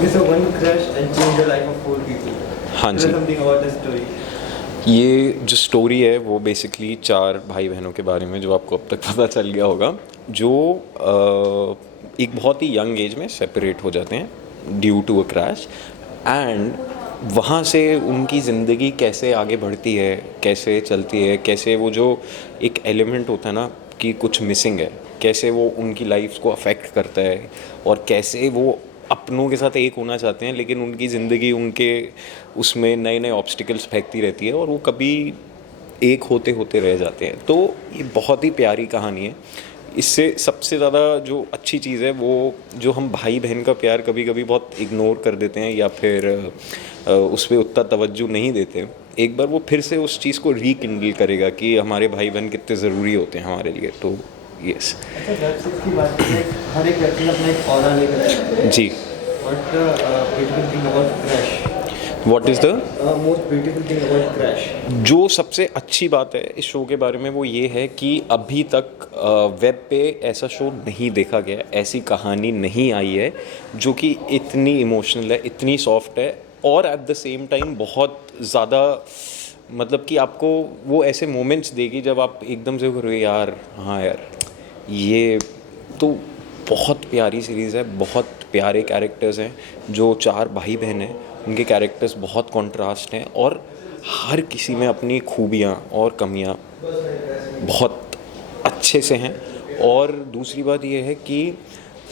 Okay, so one crush and change the life of four people. हाँ Tell ji, us something about the story. ये जो story है वो basically चार भाई बहनों के बारे में, जो आपको अब तक पता चल गया होगा, जो एक बहुत ही यंग एज में सेपरेट हो जाते हैं due to a crash. And वहाँ से उनकी ज़िंदगी कैसे आगे बढ़ती है, कैसे चलती है, कैसे वो जो एक एलिमेंट होता है ना कि कुछ मिसिंग है, कैसे वो उनकी लाइफ को अफेक्ट करता है, और कैसे वो अपनों के साथ एक होना चाहते हैं, लेकिन उनकी ज़िंदगी उनके उसमें नए नए ऑब्स्टिकल्स फेंकती रहती है और वो कभी एक होते होते रह जाते हैं। तो ये बहुत ही प्यारी कहानी है। इससे सबसे ज़्यादा जो अच्छी चीज़ है वो जो हम भाई बहन का प्यार कभी कभी बहुत इग्नोर कर देते हैं या फिर उस पर उतना तवज्जो नहीं देते, एक बार वो फिर से उस चीज़ को रिकिंडल करेगा कि हमारे भाई बहन कितने ज़रूरी होते हैं हमारे लिए। तो यस। अच्छा, वेब सीरीज की बात करें, हर एक व्यक्ति अपना एक ऑरा लेकर आता है। जी। What the beautiful thing about Crash? What is the Most beautiful thing about Crash. जो सबसे अच्छी बात है इस शो के बारे में वो ये है कि अभी तक वेब पे ऐसा शो नहीं देखा गया, ऐसी कहानी नहीं आई है जो कि इतनी इमोशनल है, इतनी सॉफ्ट है, और एट द सेम टाइम बहुत ज़्यादा, मतलब कि आपको वो ऐसे मोमेंट्स देगी जब आप एकदम से करोगे यार, हाँ यार ये तो बहुत प्यारी सीरीज़ है। बहुत प्यारे कैरेक्टर्स हैं, जो चार भाई बहन हैं उनके कैरेक्टर्स बहुत कंट्रास्ट हैं, और हर किसी में अपनी खूबियाँ और कमियाँ बहुत अच्छे से हैं। और दूसरी बात यह है कि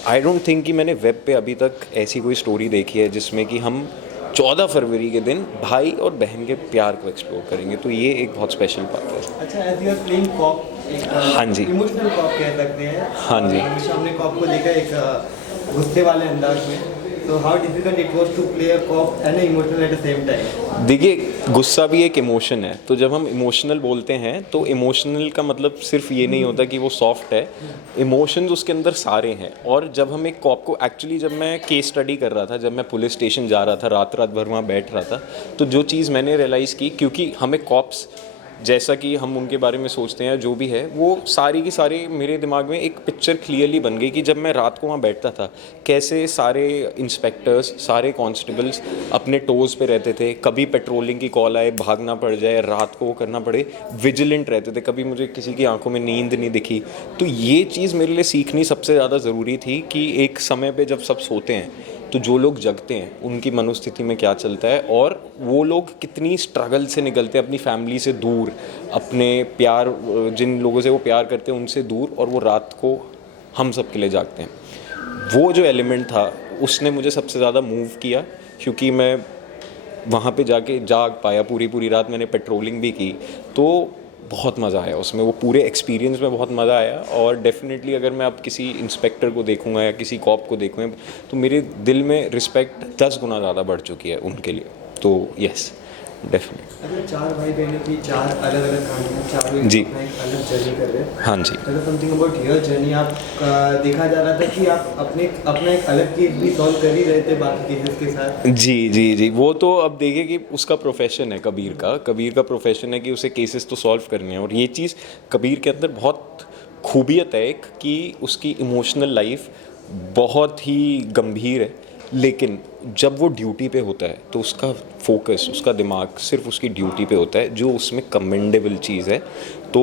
आई डोंट थिंक कि मैंने वेब पे अभी तक ऐसी कोई स्टोरी देखी है जिसमें कि हम 14 फरवरी के दिन भाई और बहन के प्यार को एक्सप्लोर करेंगे। तो ये एक बहुत स्पेशल बात है। अच्छा, as you are playing cop, हाँ जी। इमोशनल कॉप कह सकते हैं। हाँ जी। हमेशा हमने कॉप को देखा एक गुस्से वाले अंदाज में। तो how difficult it was to play a cop and emotional at the same time? देखिए, गुस्सा भी एक इमोशन है। तो जब हम इमोशनल बोलते हैं तो इमोशनल का मतलब सिर्फ ये नहीं होता कि वो सॉफ्ट है, इमोशंस उसके अंदर सारे हैं। और जब हम एक कॉप को एक्चुअली, जब मैं केस स्टडी कर रहा था, जब मैं पुलिस स्टेशन जा रहा था, रात रात भर वहाँ बैठ रहा था, तो जो चीज़ मैंने रियलाइज़ की, क्योंकि हमें कॉप्स जैसा कि हम उनके बारे में सोचते हैं जो भी है, वो सारी की सारी मेरे दिमाग में एक पिक्चर क्लियरली बन गई कि जब मैं रात को वहाँ बैठता था, कैसे सारे इंस्पेक्टर्स, सारे कांस्टेबल्स अपने टोज़ पे रहते थे। कभी पेट्रोलिंग की कॉल आए, भागना पड़ जाए, रात को वो करना पड़े, विजिलेंट रहते थे। कभी मुझे किसी की आंखों में नींद नहीं दिखी। तो ये चीज़ मेरे लिए सीखनी सबसे ज़्यादा ज़रूरी थी कि एक समय पे जब सब सोते हैं तो जो लोग जगते हैं उनकी मनोस्थिति में क्या चलता है, और वो लोग कितनी स्ट्रगल से निकलते हैं अपनी फैमिली से दूर, अपने प्यार, जिन लोगों से वो प्यार करते हैं उनसे दूर, और वो रात को हम सब के लिए जागते हैं। वो जो एलिमेंट था उसने मुझे सबसे ज़्यादा मूव किया, क्योंकि मैं वहाँ पे जाके जाग पाया। पूरी रात मैंने पेट्रोलिंग भी की, तो बहुत मज़ा आया उसमें। वो पूरे एक्सपीरियंस में बहुत मज़ा आया। और डेफिनेटली अगर मैं अब किसी इंस्पेक्टर को देखूंगा या किसी कॉप को देखूंगा तो मेरे दिल में रिस्पेक्ट 10 गुना ज़्यादा बढ़ चुकी है उनके लिए। तो यस, डेफिनेट। अगर चार भाई बहनों की चार अलग अलग कहानियाँ, चारों जी। अपना एक अलग जर्नी कर रहे हैं। हाँ जी। अगर समथिंग अबाउट योर जर्नी, आप देखा जा रहा था कि आप अपना एक अलग केस भी सॉल्व कर ही रहे थे बाकी केसेस के साथ। जी, वो तो अब देखिए कि उसका प्रोफेशन है, कबीर का प्रोफेशन है कि उसे केसेस तो सॉल्व करने हैं। और ये चीज़ कबीर के अंदर बहुत खूबियत है एक, कि उसकी इमोशनल लाइफ बहुत ही गंभीर है, लेकिन जब वो ड्यूटी पे होता है तो उसका फोकस, उसका दिमाग सिर्फ उसकी ड्यूटी पे होता है, जो उसमें कमेंडेबल चीज़ है। तो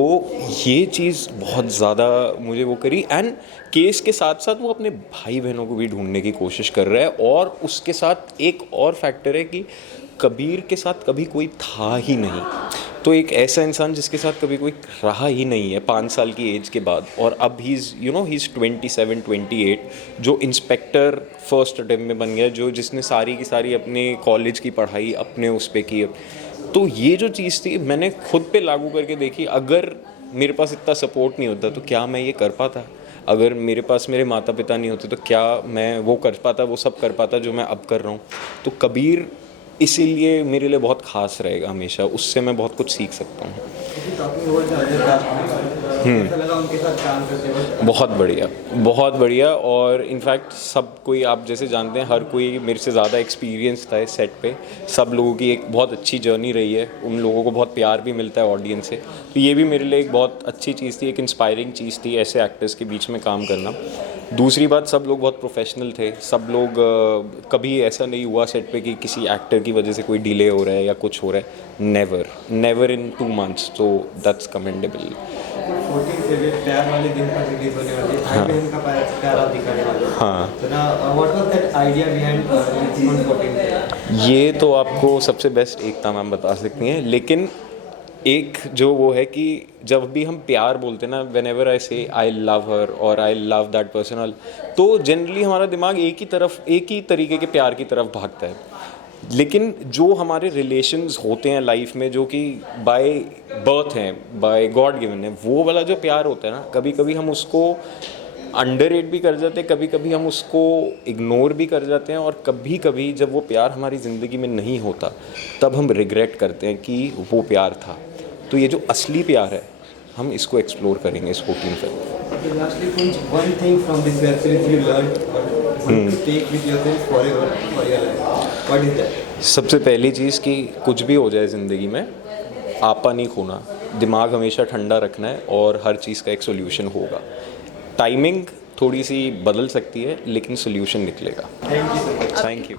ये चीज़ बहुत ज़्यादा मुझे वो करी। एंड केस के साथ साथ वो अपने भाई बहनों को भी ढूंढने की कोशिश कर रहा है। और उसके साथ एक और फैक्टर है कि कबीर के साथ कभी कोई था ही नहीं। तो एक ऐसा इंसान जिसके साथ कभी कोई रहा ही नहीं है 5 साल की एज के बाद, और अब ही इज़ 27, 28, जो इंस्पेक्टर फर्स्ट अटेम्प्ट में बन गया, जिसने सारी की सारी अपने कॉलेज की पढ़ाई अपने उस पे की। तो ये जो चीज़ थी मैंने खुद पे लागू करके देखी। अगर मेरे पास इतना सपोर्ट नहीं होता तो क्या मैं ये कर पाता? अगर मेरे पास मेरे माता पिता नहीं होते तो क्या मैं वो कर पाता, वो सब कर पाता जो मैं अब कर रहा हूँ? तो कबीर इसीलिए मेरे लिए बहुत ख़ास रहेगा हमेशा। उससे मैं बहुत कुछ सीख सकता हूँ। बहुत बढ़िया। और इनफैक्ट सब कोई, आप जैसे जानते हैं, हर कोई मेरे से ज़्यादा एक्सपीरियंस था इस सेट पे। सब लोगों की एक बहुत अच्छी जर्नी रही है, उन लोगों को बहुत प्यार भी मिलता है ऑडियंस से। तो ये भी मेरे लिए एक बहुत अच्छी चीज़ थी, एक इंस्पायरिंग चीज़ थी ऐसे एक्टर्स के बीच में काम करना। दूसरी बात, सब लोग बहुत प्रोफेशनल थे, सब लोग कभी ऐसा नहीं हुआ सेट पे कि किसी एक्टर की वजह से कोई डिले हो रहा है या कुछ हो रहा है, नेवर इन 2 months, तो दैट्स कमेंडेबल। 14 फेवरेट प्यार वाले दिन पर रिलीज होने वाली है, भाई बहन का प्यार आप दिखाने वाले हो। हाँ। तो ना what was that idea behind releasing on 14th? ये तो आपको सबसे बेस्ट एकता मैम बता सकती हैं, लेकिन एक जो वो है कि जब भी हम प्यार बोलते हैं ना, वेन एवर आई से आई लव हर और आई लव दैट पर्सन, तो जनरली हमारा दिमाग एक ही तरीके के प्यार की तरफ भागता है। लेकिन जो हमारे रिलेशंस होते हैं लाइफ में, जो कि बाय बर्थ हैं, बाय गॉड गिवन है, वो वाला जो प्यार होता है ना, कभी कभी हम उसको अंडररेट भी कर जाते हैं, कभी कभी हम उसको इग्नोर भी कर जाते हैं, और कभी कभी जब वो प्यार हमारी ज़िंदगी में नहीं होता तब हम रिग्रेट करते हैं कि वो प्यार था। तो ये जो असली प्यार है, हम इसको एक्सप्लोर करेंगे इस 14 Feb. So lastly, Kunj, one thing from this web series you learned or want to take with yourself forever for your life. What is that? सबसे पहली चीज़ कि कुछ भी हो जाए ज़िंदगी में, आपा नहीं खोना, दिमाग हमेशा ठंडा रखना है और हर चीज़ का एक सोल्यूशन होगा। टाइमिंग थोड़ी सी बदल सकती है, लेकिन सोल्यूशन निकलेगा। Thank you so much. Thank you.